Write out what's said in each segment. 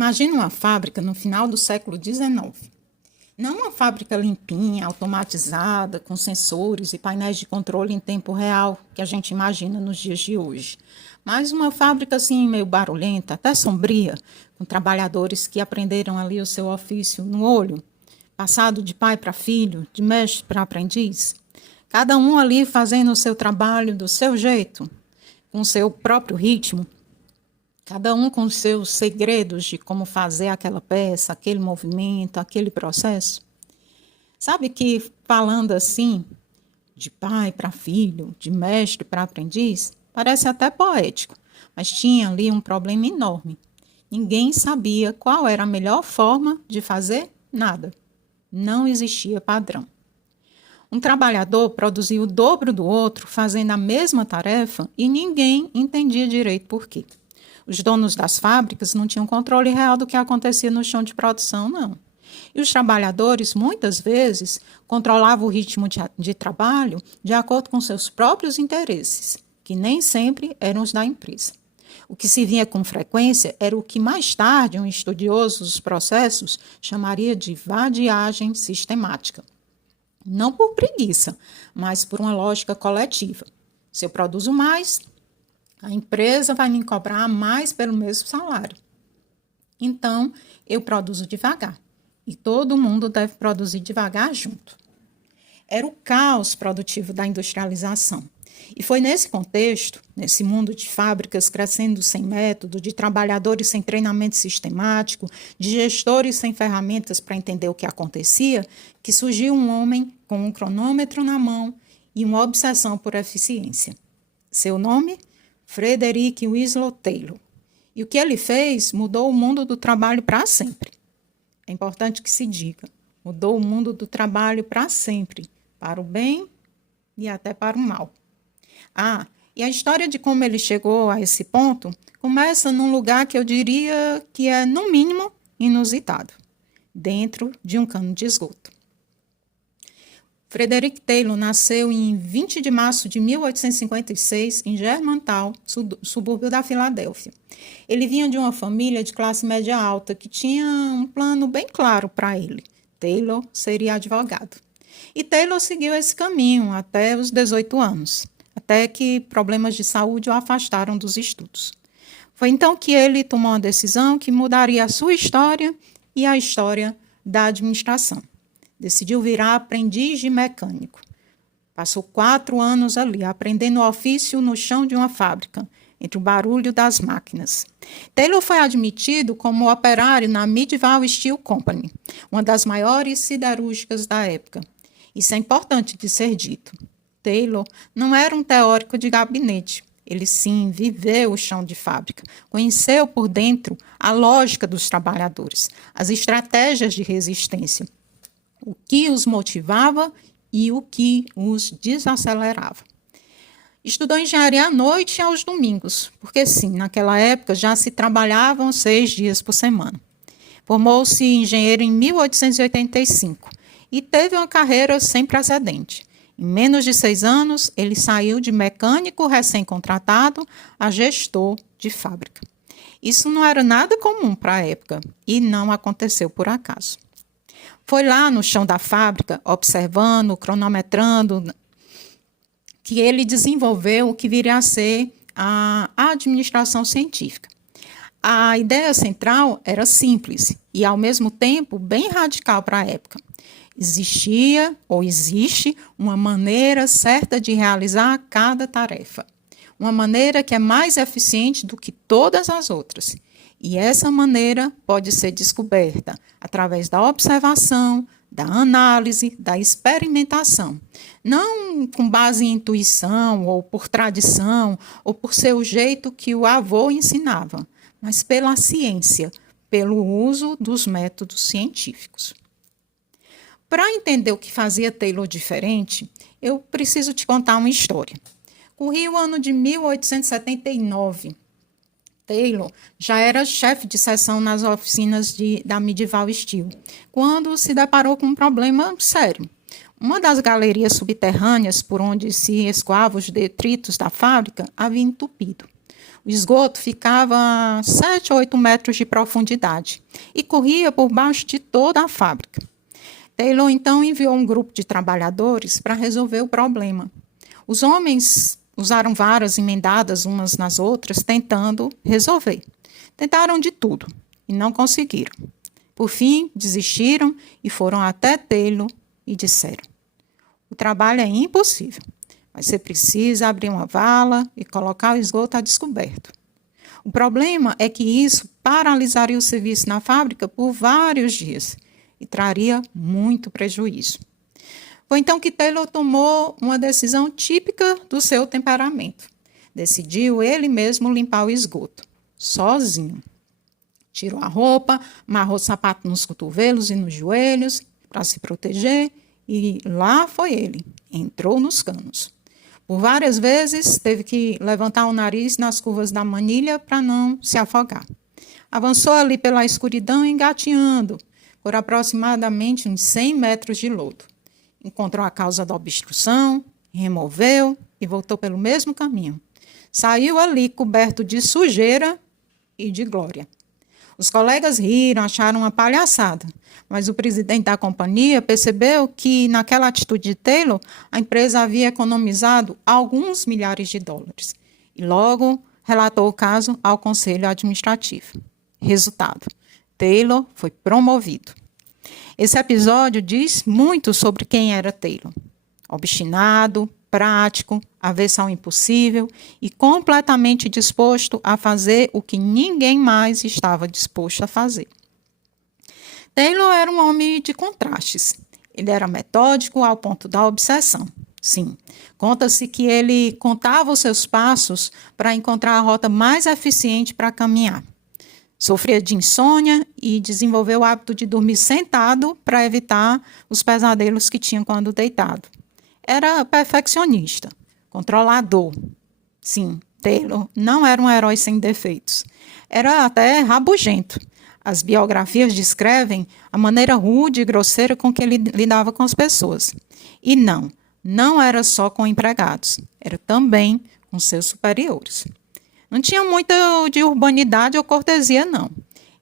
Imagina uma fábrica no final do século XIX. Não uma fábrica limpinha, automatizada, com sensores e painéis de controle em tempo real, que a gente imagina nos dias de hoje. Mas uma fábrica assim meio barulhenta, até sombria, com trabalhadores que aprenderam ali o seu ofício no olho, passado de pai para filho, de mestre para aprendiz. Cada um ali fazendo o seu trabalho do seu jeito, com o seu próprio ritmo. Cada um com os seus segredos de como fazer aquela peça, aquele movimento, aquele processo. Sabe que falando assim, de pai para filho, de mestre para aprendiz, parece até poético, mas tinha ali um problema enorme. Ninguém sabia qual era a melhor forma de fazer nada. Não existia padrão. Um trabalhador produzia o dobro do outro fazendo a mesma tarefa e ninguém entendia direito por quê. Os donos das fábricas não tinham controle real do que acontecia no chão de produção, não. E os trabalhadores, muitas vezes, controlavam o ritmo de trabalho de acordo com seus próprios interesses, que nem sempre eram os da empresa. O que se via com frequência era o que mais tarde um estudioso dos processos chamaria de vadiagem sistemática. Não por preguiça, mas por uma lógica coletiva. Se eu produzo mais, a empresa vai me cobrar mais pelo mesmo salário. Então, eu produzo devagar. E todo mundo deve produzir devagar junto. Era o caos produtivo da industrialização. E foi nesse contexto, nesse mundo de fábricas crescendo sem método, de trabalhadores sem treinamento sistemático, de gestores sem ferramentas para entender o que acontecia, que surgiu um homem com um cronômetro na mão e uma obsessão por eficiência. Seu nome? Frederick Winslow Taylor. E o que ele fez mudou o mundo do trabalho para sempre. É importante que se diga, mudou o mundo do trabalho para sempre, para o bem e até para o mal. E a história de como ele chegou a esse ponto começa num lugar que eu diria que é, no mínimo, inusitado, dentro de um cano de esgoto. Frederick Taylor nasceu em 20 de março de 1856 em Germantown, subúrbio da Filadélfia. Ele vinha de uma família de classe média alta que tinha um plano bem claro para ele. Taylor seria advogado. E Taylor seguiu esse caminho até os 18 anos, até que problemas de saúde o afastaram dos estudos. Foi então que ele tomou uma decisão que mudaria a sua história e a história da administração. Decidiu virar aprendiz de mecânico. Passou 4 anos ali, aprendendo o ofício no chão de uma fábrica, entre o barulho das máquinas. Taylor foi admitido como operário na Midway Steel Company, uma das maiores siderúrgicas da época. Isso é importante de ser dito. Taylor não era um teórico de gabinete. Ele, sim, viveu o chão de fábrica, conheceu por dentro a lógica dos trabalhadores, as estratégias de resistência, o que os motivava e o que os desacelerava. Estudou engenharia à noite e aos domingos, porque sim, naquela época já se trabalhavam 6 dias por semana. Formou-se engenheiro em 1885 e teve uma carreira sem precedente. Em menos de 6 anos, ele saiu de mecânico recém-contratado a gestor de fábrica. Isso não era nada comum para a época e não aconteceu por acaso. Foi lá no chão da fábrica, observando, cronometrando, que ele desenvolveu o que viria a ser a administração científica. A ideia central era simples e, ao mesmo tempo, bem radical para a época. Existia ou existe uma maneira certa de realizar cada tarefa. Uma maneira que é mais eficiente do que todas as outras. E essa maneira pode ser descoberta através da observação, da análise, da experimentação. Não com base em intuição, ou por tradição, ou por ser o jeito que o avô ensinava, mas pela ciência, pelo uso dos métodos científicos. Para entender o que fazia Taylor diferente, eu preciso te contar uma história. Corria o ano de 1879. Taylor já era chefe de seção nas oficinas da Midway Steel, quando se deparou com um problema sério. Uma das galerias subterrâneas por onde se escoavam os detritos da fábrica havia entupido. O esgoto ficava a 7 ou 8 metros de profundidade e corria por baixo de toda a fábrica. Taylor, então, enviou um grupo de trabalhadores para resolver o problema. Os homens usaram varas emendadas umas nas outras, tentando resolver. Tentaram de tudo e não conseguiram. Por fim, desistiram e foram até Taylor e disseram: o trabalho é impossível, mas você precisa abrir uma vala e colocar o esgoto a descoberto. O problema é que isso paralisaria o serviço na fábrica por vários dias e traria muito prejuízo. Foi então que Taylor tomou uma decisão típica do seu temperamento. Decidiu ele mesmo limpar o esgoto, sozinho. Tirou a roupa, amarrou o sapato nos cotovelos e nos joelhos para se proteger e lá foi ele, entrou nos canos. Por várias vezes teve que levantar o nariz nas curvas da manilha para não se afogar. Avançou ali pela escuridão engateando por aproximadamente uns 100 metros de lodo. Encontrou a causa da obstrução, removeu e voltou pelo mesmo caminho. Saiu ali coberto de sujeira e de glória. Os colegas riram, acharam uma palhaçada, mas o presidente da companhia percebeu que, naquela atitude de Taylor, a empresa havia economizado alguns milhares de dólares e logo relatou o caso ao conselho administrativo. Resultado: Taylor foi promovido. Esse episódio diz muito sobre quem era Taylor. Obstinado, prático, avesso ao impossível e completamente disposto a fazer o que ninguém mais estava disposto a fazer. Taylor era um homem de contrastes. Ele era metódico ao ponto da obsessão. Sim, conta-se que ele contava os seus passos para encontrar a rota mais eficiente para caminhar. Sofria de insônia e desenvolveu o hábito de dormir sentado para evitar os pesadelos que tinha quando deitado. Era perfeccionista, controlador. Sim, Taylor não era um herói sem defeitos. Era até rabugento. As biografias descrevem a maneira rude e grosseira com que ele lidava com as pessoas. E não era só com empregados, era também com seus superiores. Não tinha muito de urbanidade ou cortesia, não.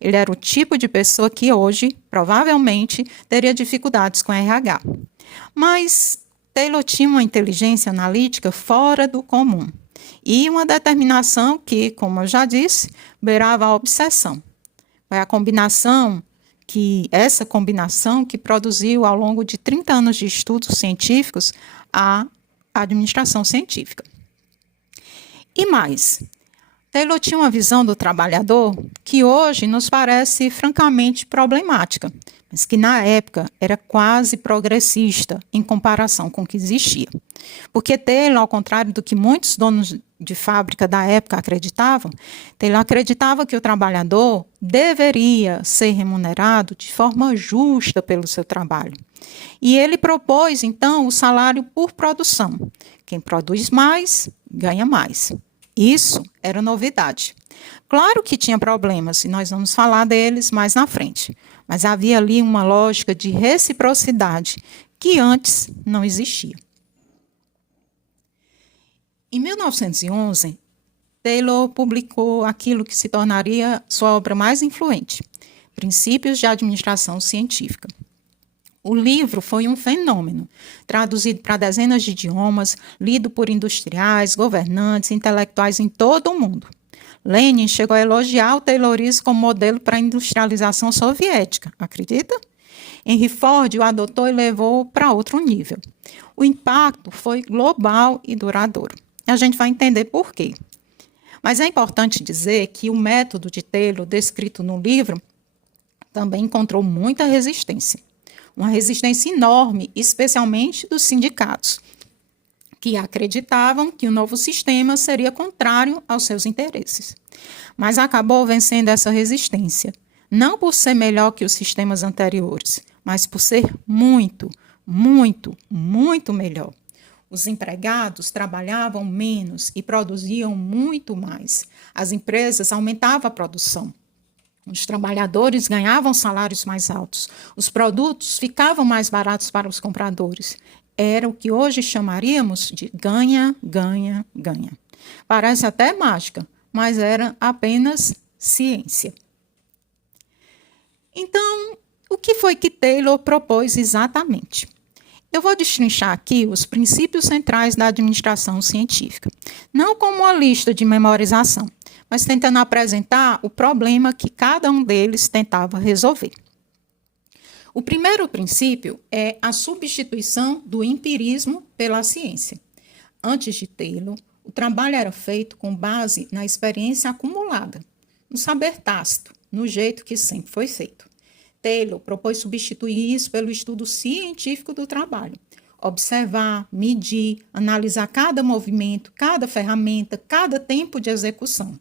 Ele era o tipo de pessoa que hoje, provavelmente, teria dificuldades com RH. Mas Taylor tinha uma inteligência analítica fora do comum e uma determinação que, como eu já disse, beirava a obsessão. Foi essa combinação que produziu, ao longo de 30 anos de estudos científicos, a administração científica. E mais, Taylor tinha uma visão do trabalhador que hoje nos parece francamente problemática, mas que na época era quase progressista em comparação com o que existia. Porque Taylor, ao contrário do que muitos donos de fábrica da época acreditavam, Taylor acreditava que o trabalhador deveria ser remunerado de forma justa pelo seu trabalho. E ele propôs, então, o salário por produção. Quem produz mais, ganha mais. Isso era novidade. Claro que tinha problemas, e nós vamos falar deles mais na frente, mas havia ali uma lógica de reciprocidade que antes não existia. Em 1911, Taylor publicou aquilo que se tornaria sua obra mais influente, Princípios de Administração Científica. O livro foi um fenômeno, traduzido para dezenas de idiomas, lido por industriais, governantes, intelectuais em todo o mundo. Lenin chegou a elogiar o Taylorismo como modelo para a industrialização soviética, acredita? Henry Ford o adotou e levou para outro nível. O impacto foi global e duradouro. E a gente vai entender por quê. Mas é importante dizer que o método de Taylor, descrito no livro, também encontrou muita resistência. Uma resistência enorme, especialmente dos sindicatos, que acreditavam que o novo sistema seria contrário aos seus interesses. Mas acabou vencendo essa resistência, não por ser melhor que os sistemas anteriores, mas por ser muito, muito, muito melhor. Os empregados trabalhavam menos e produziam muito mais. As empresas aumentavam a produção. Os trabalhadores ganhavam salários mais altos. Os produtos ficavam mais baratos para os compradores. Era o que hoje chamaríamos de ganha, ganha, ganha. Parece até mágica, mas era apenas ciência. Então, o que foi que Taylor propôs exatamente? Eu vou destrinchar aqui os princípios centrais da administração científica, não como uma lista de memorização, mas tentando apresentar o problema que cada um deles tentava resolver. O primeiro princípio é a substituição do empirismo pela ciência. Antes de Taylor, o trabalho era feito com base na experiência acumulada, no saber tácito, no jeito que sempre foi feito. Taylor propôs substituir isso pelo estudo científico do trabalho. Observar, medir, analisar cada movimento, cada ferramenta, cada tempo de execução.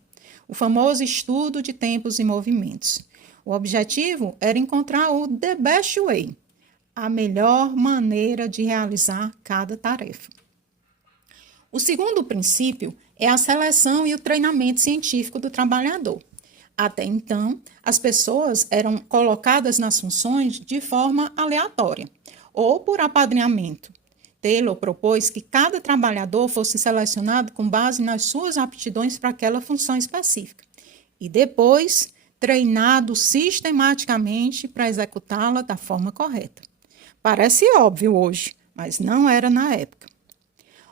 O famoso estudo de tempos e movimentos. O objetivo era encontrar o the best way, a melhor maneira de realizar cada tarefa. O segundo princípio é a seleção e o treinamento científico do trabalhador. Até então, as pessoas eram colocadas nas funções de forma aleatória ou por apadrinhamento. Taylor propôs que cada trabalhador fosse selecionado com base nas suas aptidões para aquela função específica e depois treinado sistematicamente para executá-la da forma correta. Parece óbvio hoje, mas não era na época.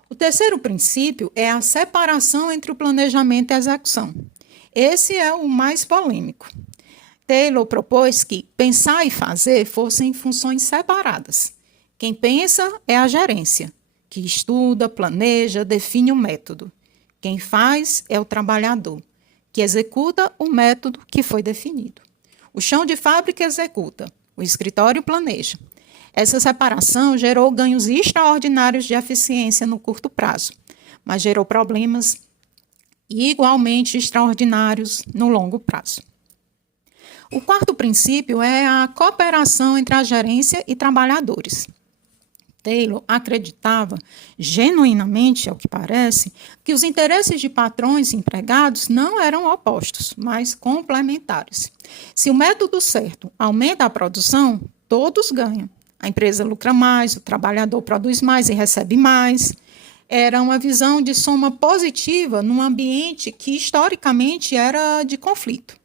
O terceiro princípio é a separação entre o planejamento e a execução. Esse é o mais polêmico. Taylor propôs que pensar e fazer fossem funções separadas. Quem pensa é a gerência, que estuda, planeja, define o método. Quem faz é o trabalhador, que executa o método que foi definido. O chão de fábrica executa, o escritório planeja. Essa separação gerou ganhos extraordinários de eficiência no curto prazo, mas gerou problemas igualmente extraordinários no longo prazo. O quarto princípio é a cooperação entre a gerência e trabalhadores. Taylor acreditava, genuinamente, ao que parece, que os interesses de patrões e empregados não eram opostos, mas complementares. Se o método certo aumenta a produção, todos ganham. A empresa lucra mais, o trabalhador produz mais e recebe mais. Era uma visão de soma positiva num ambiente que historicamente era de conflito.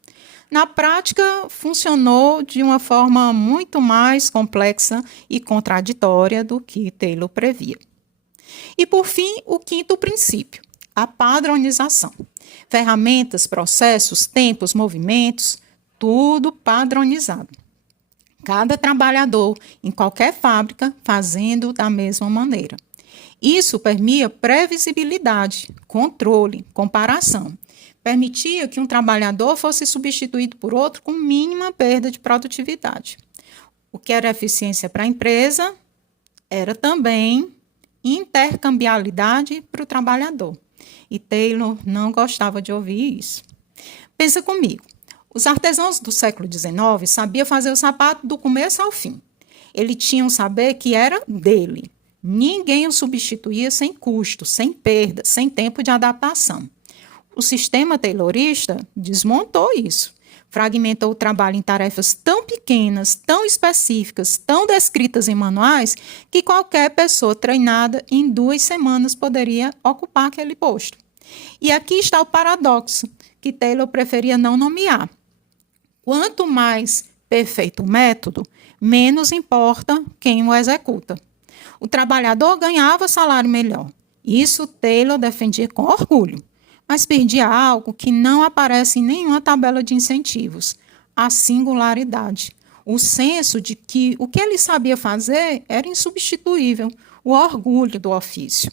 Na prática, funcionou de uma forma muito mais complexa e contraditória do que Taylor previa. E, por fim, o quinto princípio, a padronização. Ferramentas, processos, tempos, movimentos, tudo padronizado. Cada trabalhador, em qualquer fábrica, fazendo da mesma maneira. Isso permitia previsibilidade, controle, comparação. Permitia que um trabalhador fosse substituído por outro com mínima perda de produtividade. O que era eficiência para a empresa era também intercambiabilidade para o trabalhador. E Taylor não gostava de ouvir isso. Pensa comigo. Os artesãos do século XIX sabiam fazer o sapato do começo ao fim. Ele tinha um saber que era dele. Ninguém o substituía sem custo, sem perda, sem tempo de adaptação. O sistema taylorista desmontou isso. Fragmentou o trabalho em tarefas tão pequenas, tão específicas, tão descritas em manuais, que qualquer pessoa treinada em 2 semanas poderia ocupar aquele posto. E aqui está o paradoxo, que Taylor preferia não nomear. Quanto mais perfeito o método, menos importa quem o executa. O trabalhador ganhava salário melhor. Isso Taylor defendia com orgulho, mas perdia algo que não aparece em nenhuma tabela de incentivos: a singularidade. O senso de que o que ele sabia fazer era insubstituível, o orgulho do ofício.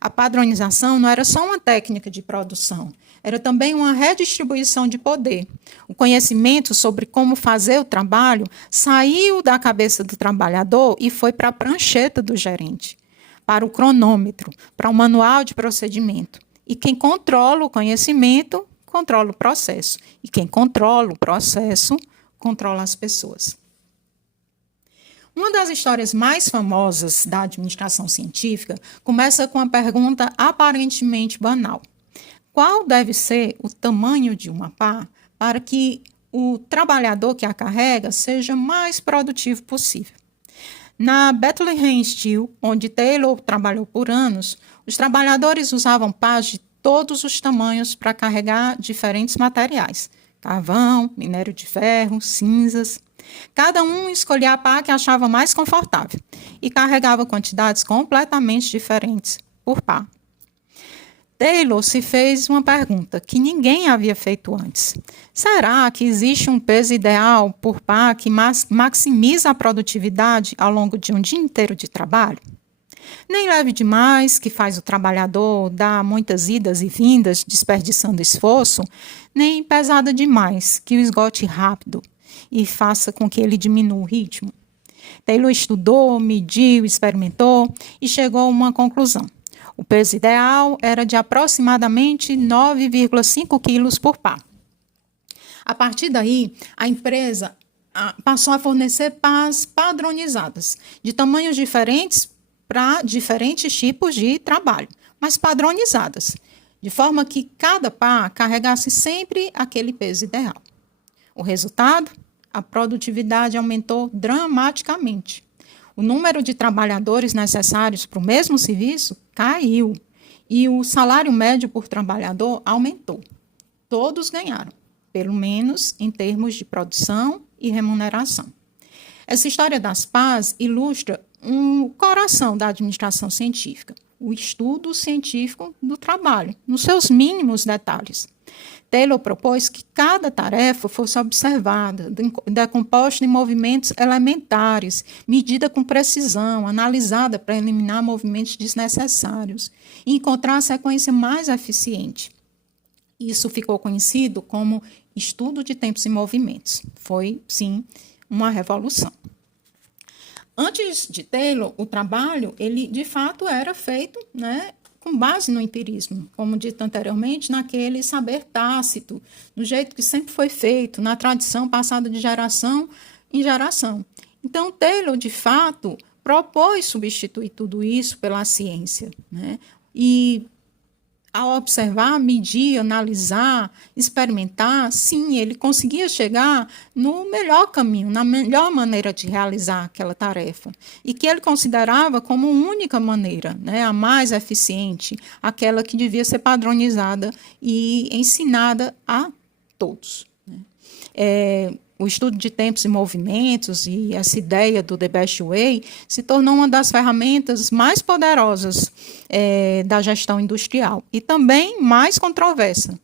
A padronização não era só uma técnica de produção, era também uma redistribuição de poder. O conhecimento sobre como fazer o trabalho saiu da cabeça do trabalhador e foi para a prancheta do gerente, para o cronômetro, para o manual de procedimento. E quem controla o conhecimento, controla o processo. E quem controla o processo, controla as pessoas. Uma das histórias mais famosas da administração científica começa com uma pergunta aparentemente banal. Qual deve ser o tamanho de uma pá para que o trabalhador que a carrega seja mais produtivo possível? Na Bethlehem Steel, onde Taylor trabalhou por anos, os trabalhadores usavam pás de todos os tamanhos para carregar diferentes materiais: carvão, minério de ferro, cinzas. Cada um escolhia a pá que achava mais confortável e carregava quantidades completamente diferentes por pá. Taylor se fez uma pergunta que ninguém havia feito antes. Será que existe um peso ideal por pá que maximiza a produtividade ao longo de um dia inteiro de trabalho? Nem leve demais, que faz o trabalhador dar muitas idas e vindas, desperdiçando esforço, nem pesada demais, que o esgote rápido e faça com que ele diminua o ritmo. Taylor estudou, mediu, experimentou e chegou a uma conclusão. O peso ideal era de aproximadamente 9,5 quilos por pá. A partir daí, a empresa passou a fornecer pás padronizadas, de tamanhos diferentes para diferentes tipos de trabalho, mas padronizadas, de forma que cada pá carregasse sempre aquele peso ideal. O resultado? A produtividade aumentou dramaticamente. O número de trabalhadores necessários para o mesmo serviço caiu e o salário médio por trabalhador aumentou. Todos ganharam, pelo menos em termos de produção e remuneração. Essa história das pás ilustra um coração da administração científica, o estudo científico do trabalho, nos seus mínimos detalhes. Taylor propôs que cada tarefa fosse observada, decomposta em movimentos elementares, medida com precisão, analisada para eliminar movimentos desnecessários e encontrar a sequência mais eficiente. Isso ficou conhecido como estudo de tempos e movimentos. Foi, sim, uma revolução. Antes de Taylor, o trabalho, ele de fato era feito, com base no empirismo, como dito anteriormente, naquele saber tácito, no jeito que sempre foi feito, na tradição passada de geração em geração. Então, Taylor, de fato, propôs substituir tudo isso pela ciência, E ao observar, medir, analisar, experimentar, sim, ele conseguia chegar no melhor caminho, na melhor maneira de realizar aquela tarefa, e que ele considerava como única maneira, a mais eficiente, aquela que devia ser padronizada e ensinada a todos. O estudo de tempos e movimentos e essa ideia do The Best Way se tornou uma das ferramentas mais poderosas da gestão industrial e também mais controversa.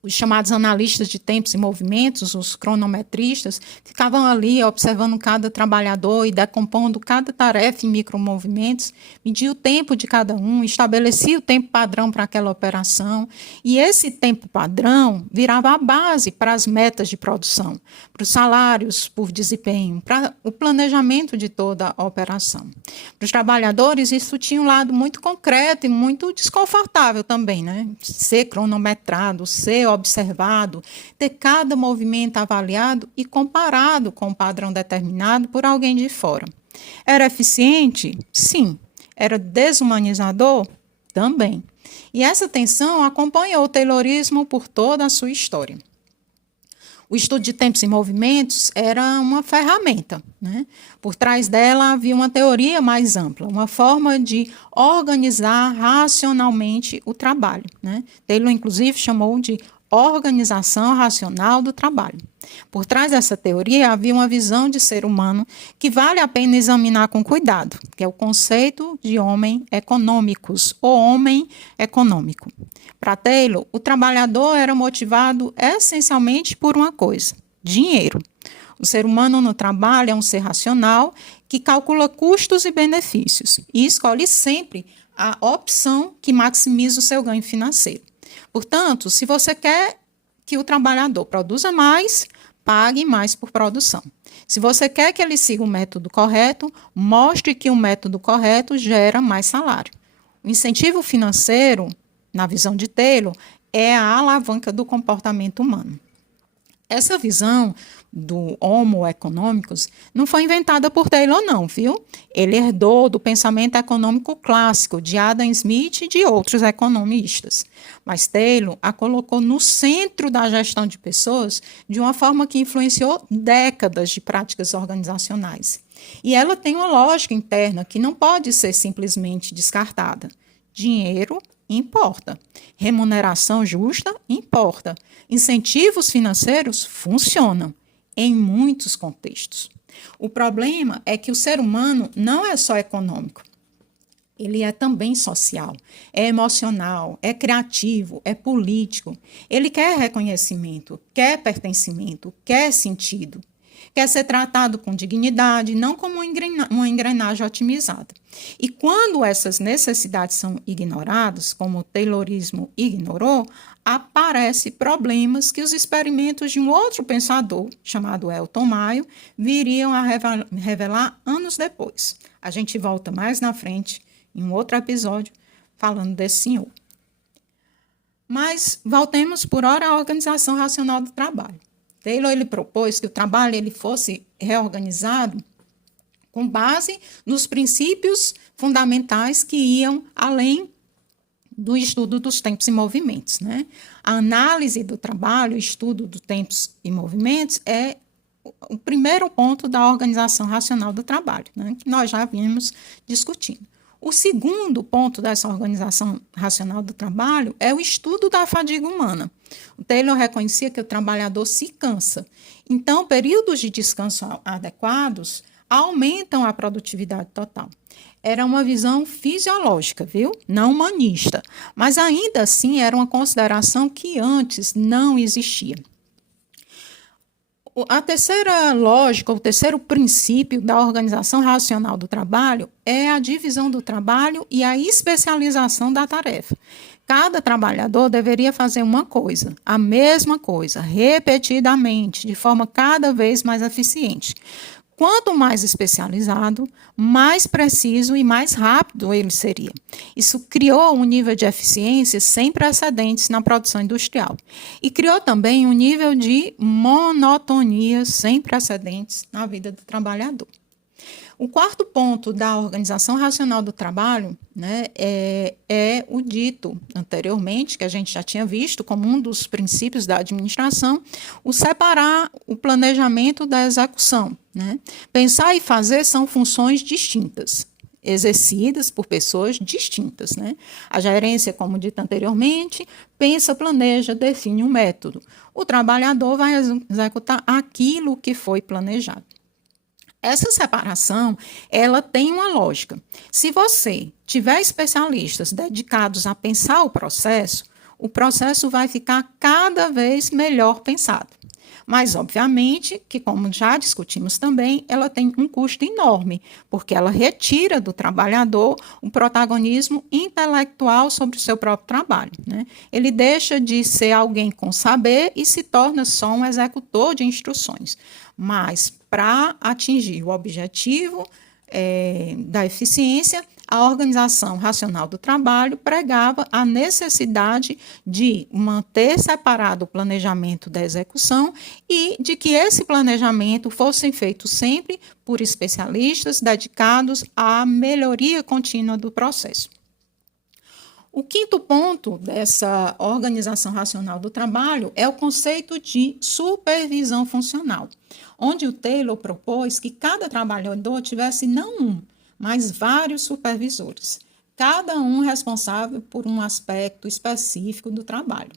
Os chamados analistas de tempos e movimentos, os cronometristas, ficavam ali observando cada trabalhador e decompondo cada tarefa em micromovimentos, mediam o tempo de cada um, estabelecia o tempo padrão para aquela operação, e esse tempo padrão virava a base para as metas de produção, para os salários por desempenho, para o planejamento de toda a operação. Para os trabalhadores, isso tinha um lado muito concreto e muito desconfortável também, ser cronometrado, ser observado, ter cada movimento avaliado e comparado com um padrão determinado por alguém de fora. Era eficiente? Sim. Era desumanizador? Também. E essa tensão acompanhou o Taylorismo por toda a sua história. O estudo de tempos e movimentos era uma ferramenta, Por trás dela havia uma teoria mais ampla, uma forma de organizar racionalmente o trabalho, Taylor, inclusive, chamou de organização racional do trabalho. Por trás dessa teoria havia uma visão de ser humano que vale a pena examinar com cuidado, que é o conceito de homem econômicos, ou homem econômico. Para Taylor, o trabalhador era motivado essencialmente por uma coisa: dinheiro. O ser humano no trabalho é um ser racional que calcula custos e benefícios e escolhe sempre a opção que maximiza o seu ganho financeiro. Portanto, se você quer que o trabalhador produza mais, pague mais por produção. Se você quer que ele siga o método correto, mostre que o método correto gera mais salário. O incentivo financeiro, na visão de Taylor, é a alavanca do comportamento humano. Essa visão do Homo economicus não foi inventada por Taylor, não, viu? Ele herdou do pensamento econômico clássico de Adam Smith e de outros economistas. Mas Taylor a colocou no centro da gestão de pessoas de uma forma que influenciou décadas de práticas organizacionais. E ela tem uma lógica interna que não pode ser simplesmente descartada. Dinheiro importa. Remuneração justa importa. Incentivos financeiros funcionam em muitos contextos. O problema é que o ser humano não é só econômico. Ele é também social, é emocional, é criativo, é político. Ele quer reconhecimento, quer pertencimento, quer sentido. Quer ser tratado com dignidade, não como uma engrenagem otimizada. E quando essas necessidades são ignoradas, como o Taylorismo ignorou, aparecem problemas que os experimentos de um outro pensador, chamado Elton Mayo, viriam a revelar anos depois. A gente volta mais na frente, em um outro episódio, falando desse senhor. Mas voltemos por hora à organização racional do trabalho. Taylor ele propôs que o trabalho ele fosse reorganizado com base nos princípios fundamentais que iam além do estudo dos tempos e movimentos, né? A análise do trabalho, o estudo dos tempos e movimentos é o primeiro ponto da organização racional do trabalho, né? Que nós já vimos discutindo. O segundo ponto dessa organização racional do trabalho é o estudo da fadiga humana. O Taylor reconhecia que o trabalhador se cansa. Então, períodos de descanso adequados aumentam a produtividade total. Era uma visão fisiológica, viu? Não humanista. Mas ainda assim era uma consideração que antes não existia. A terceira lógica, o terceiro princípio da organização racional do trabalho é a divisão do trabalho e a especialização da tarefa. Cada trabalhador deveria fazer uma coisa, a mesma coisa, repetidamente, de forma cada vez mais eficiente. Quanto mais especializado, mais preciso e mais rápido ele seria. Isso criou um nível de eficiência sem precedentes na produção industrial. E criou também um nível de monotonia sem precedentes na vida do trabalhador. O quarto ponto da organização racional do trabalho, né, é o dito anteriormente, que a gente já tinha visto como um dos princípios da administração, o separar o planejamento da execução. Né? Pensar e fazer são funções distintas, exercidas por pessoas distintas. Né? A gerência, como dito anteriormente, pensa, planeja, define um método. O trabalhador vai executar aquilo que foi planejado. Essa separação, ela tem uma lógica. Se você tiver especialistas dedicados a pensar o processo vai ficar cada vez melhor pensado. Mas, obviamente, que como já discutimos também, ela tem um custo enorme, porque ela retira do trabalhador o protagonismo intelectual sobre o seu próprio trabalho. Né? Ele deixa de ser alguém com saber e se torna só um executor de instruções. Mas, para atingir o objetivo da eficiência, a organização racional do trabalho pregava a necessidade de manter separado o planejamento da execução e de que esse planejamento fosse feito sempre por especialistas dedicados à melhoria contínua do processo. O quinto ponto dessa organização racional do trabalho é o conceito de supervisão funcional, onde o Taylor propôs que cada trabalhador tivesse não um, mas vários supervisores, cada um responsável por um aspecto específico do trabalho.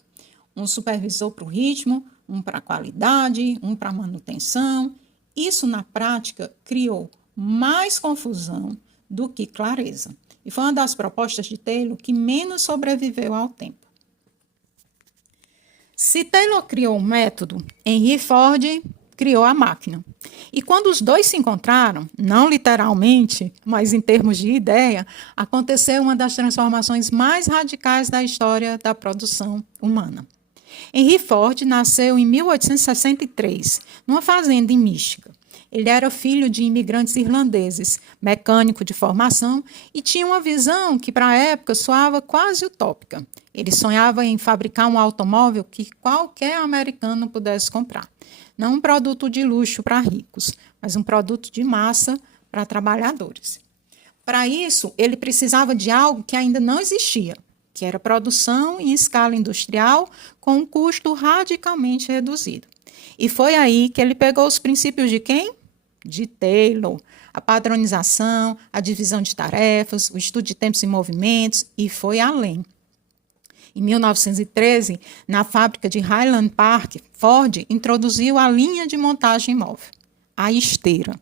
Um supervisor para o ritmo, um para a qualidade, um para a manutenção. Isso, na prática, criou mais confusão do que clareza. E foi uma das propostas de Taylor que menos sobreviveu ao tempo. Se Taylor criou um método, Henry Ford criou a máquina. E quando os dois se encontraram, não literalmente, mas em termos de ideia, aconteceu uma das transformações mais radicais da história da produção humana. Henry Ford nasceu em 1863, numa fazenda em Michigan. Ele era filho de imigrantes irlandeses, mecânico de formação, e tinha uma visão que, para a época, soava quase utópica. Ele sonhava em fabricar um automóvel que qualquer americano pudesse comprar. Não um produto de luxo para ricos, mas um produto de massa para trabalhadores. Para isso, ele precisava de algo que ainda não existia, que era produção em escala industrial com um custo radicalmente reduzido. E foi aí que ele pegou os princípios de quem? de Taylor, a padronização, a divisão de tarefas, o estudo de tempos e movimentos, e foi além. Em 1913, na fábrica de Highland Park, Ford introduziu a linha de montagem móvel, a esteira.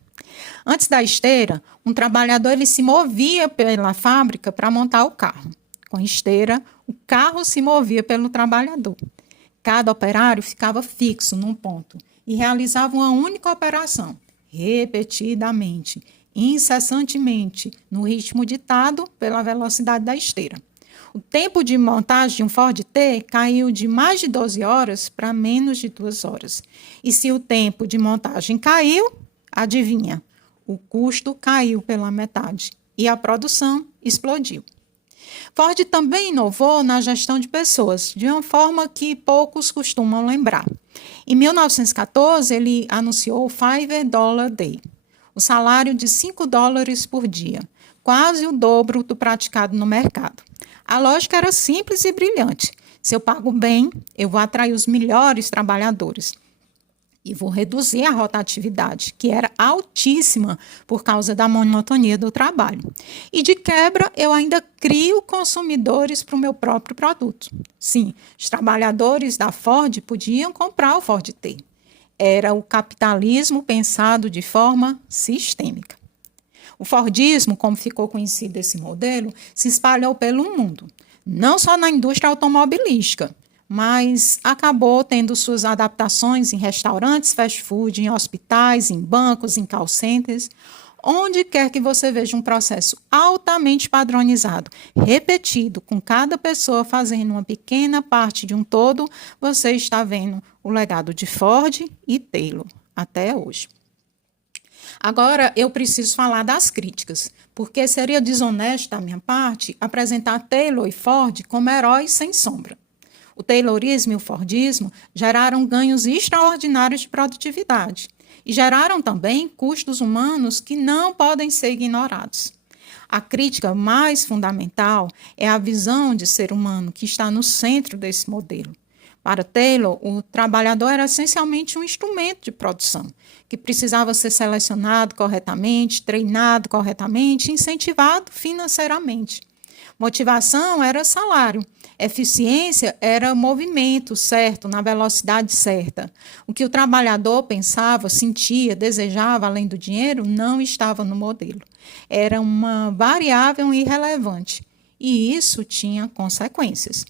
Antes da esteira, um trabalhador ele se movia pela fábrica para montar o carro. Com a esteira, o carro se movia pelo trabalhador. Cada operário ficava fixo num ponto e realizava uma única operação, repetidamente, incessantemente, no ritmo ditado pela velocidade da esteira. O tempo de montagem de um Ford T caiu de mais de 12 horas para menos de 2 horas. E se o tempo de montagem caiu, adivinha? O custo caiu pela metade e a produção explodiu. Ford também inovou na gestão de pessoas, de uma forma que poucos costumam lembrar. Em 1914, ele anunciou o $5 Day, o salário de $5 por dia, quase o dobro do praticado no mercado. A lógica era simples e brilhante. Se eu pago bem, eu vou atrair os melhores trabalhadores. E vou reduzir a rotatividade, que era altíssima por causa da monotonia do trabalho. E de quebra, eu ainda crio consumidores para o meu próprio produto. Sim, os trabalhadores da Ford podiam comprar o Ford T. Era o capitalismo pensado de forma sistêmica. O Fordismo, como ficou conhecido esse modelo, se espalhou pelo mundo, não só na indústria automobilística, mas acabou tendo suas adaptações em restaurantes, fast food, em hospitais, em bancos, em call centers. Onde quer que você veja um processo altamente padronizado, repetido, com cada pessoa fazendo uma pequena parte de um todo, você está vendo o legado de Ford e Taylor até hoje. Agora, eu preciso falar das críticas, porque seria desonesto da minha parte apresentar Taylor e Ford como heróis sem sombra. O Taylorismo e o Fordismo geraram ganhos extraordinários de produtividade e geraram também custos humanos que não podem ser ignorados. A crítica mais fundamental é a visão de ser humano que está no centro desse modelo. Para Taylor, o trabalhador era essencialmente um instrumento de produção, que precisava ser selecionado corretamente, treinado corretamente, incentivado financeiramente. Motivação era salário, eficiência era movimento certo, na velocidade certa. O que o trabalhador pensava, sentia, desejava, além do dinheiro, não estava no modelo. Era uma variável irrelevante, e isso tinha consequências.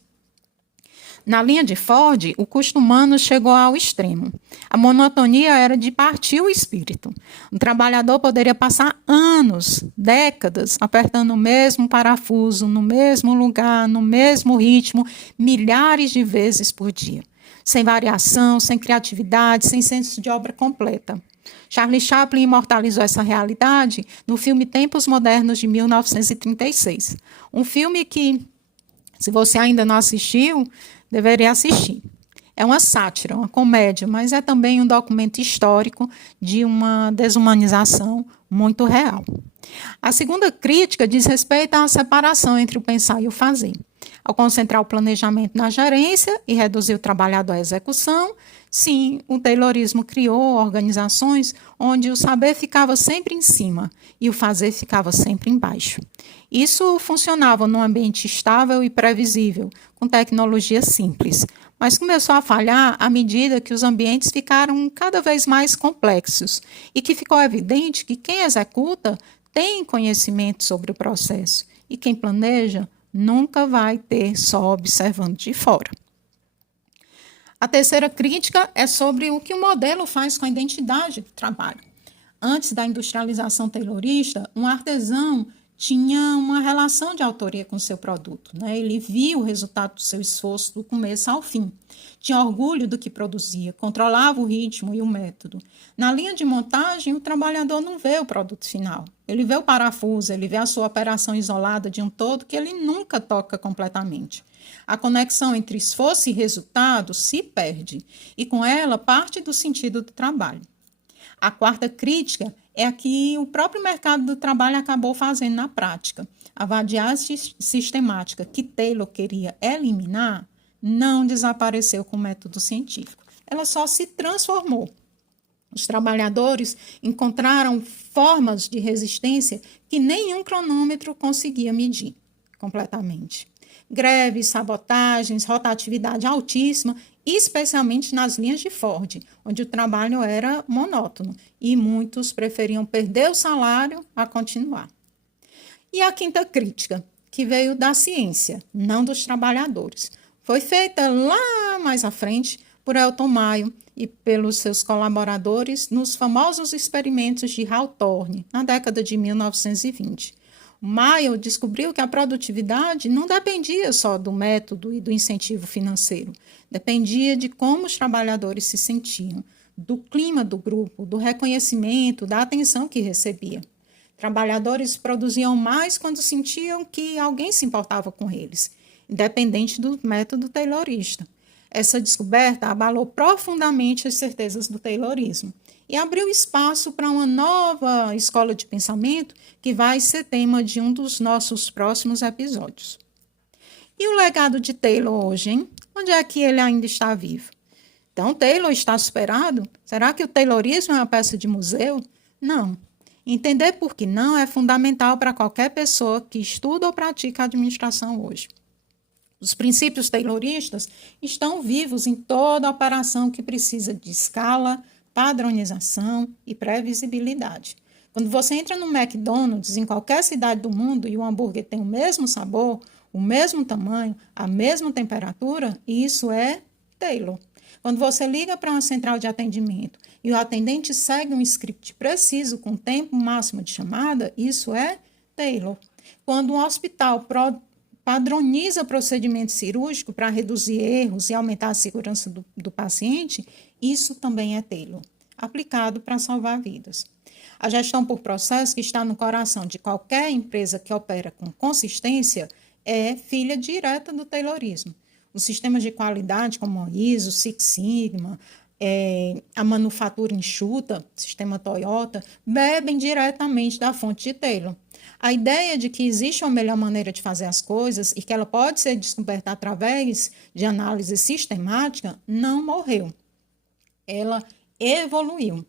Na linha de Ford, o custo humano chegou ao extremo. A monotonia era de partir o espírito. O trabalhador poderia passar anos, décadas, apertando o mesmo parafuso, no mesmo lugar, no mesmo ritmo, milhares de vezes por dia. Sem variação, sem criatividade, sem senso de obra completa. Charlie Chaplin imortalizou essa realidade no filme Tempos Modernos, de 1936. Um filme que, se você ainda não assistiu, deveria assistir. É uma sátira, uma comédia, mas é também um documento histórico de uma desumanização muito real. A segunda crítica diz respeito à separação entre o pensar e o fazer. Ao concentrar o planejamento na gerência e reduzir o trabalhador à execução, sim, o Taylorismo criou organizações onde o saber ficava sempre em cima e o fazer ficava sempre embaixo. Isso funcionava num ambiente estável e previsível, com tecnologia simples, mas começou a falhar à medida que os ambientes ficaram cada vez mais complexos e que ficou evidente que quem executa tem conhecimento sobre o processo e quem planeja nunca vai ter só observando de fora. A terceira crítica é sobre o que o modelo faz com a identidade do trabalho. Antes da industrialização taylorista, um artesão tinha uma relação de autoria com o seu produto, né? Ele via o resultado do seu esforço do começo ao fim. Tinha orgulho do que produzia, controlava o ritmo e o método. Na linha de montagem, o trabalhador não vê o produto final. Ele vê o parafuso, ele vê a sua operação isolada de um todo que ele nunca toca completamente. A conexão entre esforço e resultado se perde, e com ela parte do sentido do trabalho. A quarta crítica é a que o próprio mercado do trabalho acabou fazendo na prática. A vadiagem sistemática que Taylor queria eliminar não desapareceu com o método científico. Ela só se transformou. Os trabalhadores encontraram formas de resistência que nenhum cronômetro conseguia medir completamente. Greves, sabotagens, rotatividade altíssima, especialmente nas linhas de Ford, onde o trabalho era monótono e muitos preferiam perder o salário a continuar. E a quinta crítica, que veio da ciência, não dos trabalhadores, foi feita lá mais à frente por Elton Mayo e pelos seus colaboradores nos famosos experimentos de Hawthorne, na década de 1920. Mayo descobriu que a produtividade não dependia só do método e do incentivo financeiro, dependia de como os trabalhadores se sentiam, do clima do grupo, do reconhecimento, da atenção que recebia. Trabalhadores produziam mais quando sentiam que alguém se importava com eles, independente do método taylorista. Essa descoberta abalou profundamente as certezas do taylorismo e abriu espaço para uma nova escola de pensamento que vai ser tema de um dos nossos próximos episódios. E o legado de Taylor hoje, hein? Onde é que ele ainda está vivo? Então, Taylor está superado? Será que o taylorismo é uma peça de museu? Não. Entender por que não é fundamental para qualquer pessoa que estuda ou pratica administração hoje. Os princípios tayloristas estão vivos em toda a operação que precisa de escala, padronização e previsibilidade. Quando você entra no McDonald's em qualquer cidade do mundo e o hambúrguer tem o mesmo sabor, o mesmo tamanho, a mesma temperatura, isso é Taylor. Quando você liga para uma central de atendimento e o atendente segue um script preciso com tempo máximo de chamada, isso é Taylor. Quando um hospital padroniza procedimento cirúrgico para reduzir erros e aumentar a segurança do paciente, isso também é Taylor, aplicado para salvar vidas. A gestão por processo, que está no coração de qualquer empresa que opera com consistência, é filha direta do taylorismo. Os sistemas de qualidade, como a ISO, Six Sigma, a manufatura enxuta, sistema Toyota, bebem diretamente da fonte de Taylor. A ideia de que existe uma melhor maneira de fazer as coisas e que ela pode ser descoberta através de análise sistemática não morreu. Ela evoluiu.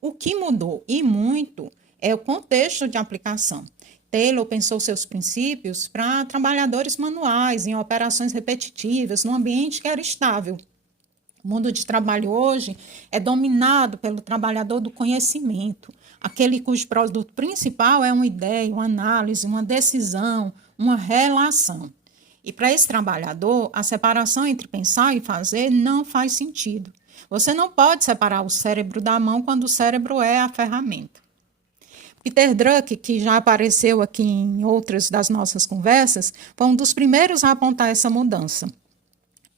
O que mudou, e muito, é o contexto de aplicação. Taylor pensou seus princípios para trabalhadores manuais, em operações repetitivas, num ambiente que era estável. O mundo de trabalho hoje é dominado pelo trabalhador do conhecimento, aquele cujo produto principal é uma ideia, uma análise, uma decisão, uma relação. E para esse trabalhador, a separação entre pensar e fazer não faz sentido. Você não pode separar o cérebro da mão quando o cérebro é a ferramenta. Peter Drucker, que já apareceu aqui em outras das nossas conversas, foi um dos primeiros a apontar essa mudança.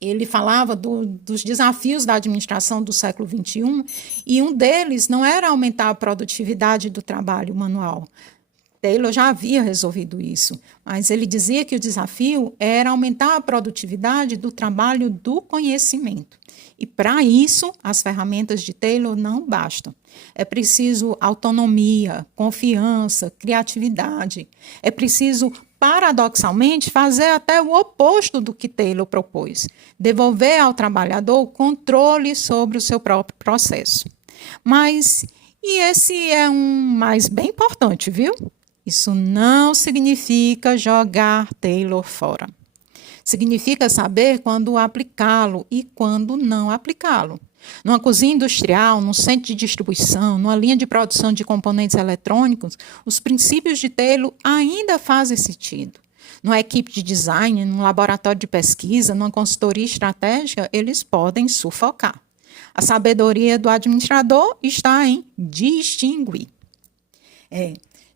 Ele falava dos desafios da administração do século XXI e um deles não era aumentar a produtividade do trabalho manual. Taylor já havia resolvido isso, mas ele dizia que o desafio era aumentar a produtividade do trabalho do conhecimento. E para isso, as ferramentas de Taylor não bastam. É preciso autonomia, confiança, criatividade. É preciso, paradoxalmente, fazer até o oposto do que Taylor propôs. Devolver ao trabalhador o controle sobre o seu próprio processo. Mas, e esse é um mais bem importante, viu? Isso não significa jogar Taylor fora. Significa saber quando aplicá-lo e quando não aplicá-lo. Numa cozinha industrial, num centro de distribuição, numa linha de produção de componentes eletrônicos, os princípios de Taylor ainda fazem sentido. Numa equipe de design, num laboratório de pesquisa, numa consultoria estratégica, eles podem sufocar. A sabedoria do administrador está em distinguir.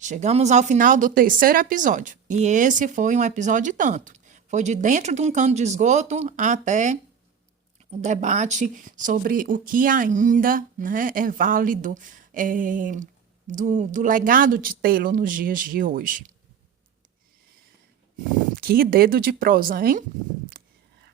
Chegamos ao final do terceiro episódio, e esse foi um episódio de tanto. Foi de dentro de um cano de esgoto até o debate sobre o que ainda, né, é válido do legado de Taylor nos dias de hoje. Que dedo de prosa, hein?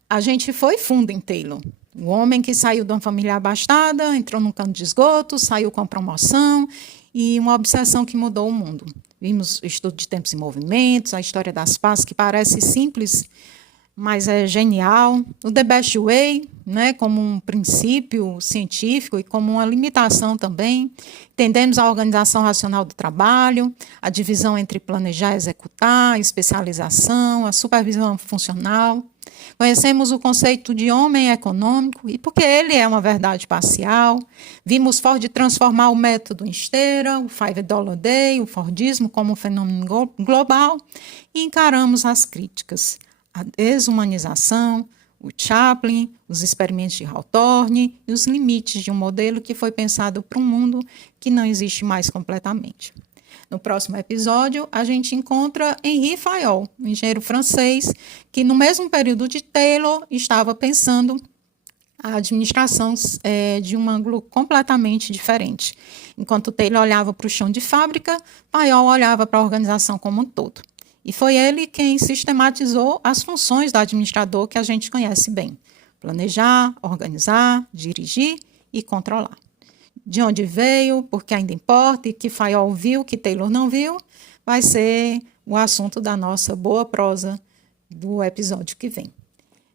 A gente foi fundo em Taylor. O homem que saiu de uma família abastada, entrou num cano de esgoto, saiu com a promoção e uma obsessão que mudou o mundo. Vimos o estudo de tempos e movimentos, a história das pás, que parece simples, mas é genial. O The Best Way, né, como um princípio científico e como uma limitação também. Entendemos a organização racional do trabalho, a divisão entre planejar e executar, a especialização, a supervisão funcional. Conhecemos o conceito de homem econômico e porque ele é uma verdade parcial. Vimos Ford transformar o método em esteira, o $5 Day, o Fordismo como um fenômeno global e encaramos as críticas, a desumanização, o Chaplin, os experimentos de Hawthorne e os limites de um modelo que foi pensado para um mundo que não existe mais completamente. No próximo episódio, a gente encontra Henri Fayol, um engenheiro francês, que no mesmo período de Taylor estava pensando a administração de um ângulo completamente diferente. Enquanto Taylor olhava para o chão de fábrica, Fayol olhava para a organização como um todo. E foi ele quem sistematizou as funções do administrador que a gente conhece bem: planejar, organizar, dirigir e controlar. De onde veio, porque ainda importa, e que Fayol viu, que Taylor não viu, vai ser o assunto da nossa boa prosa do episódio que vem.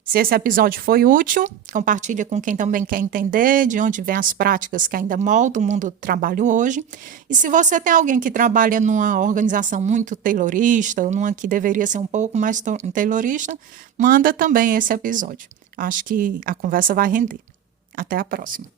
Se esse episódio foi útil, compartilha com quem também quer entender de onde vêm as práticas que ainda moldam o mundo do trabalho hoje. E se você tem alguém que trabalha numa organização muito taylorista, ou numa que deveria ser um pouco mais taylorista, manda também esse episódio. Acho que a conversa vai render. Até a próxima.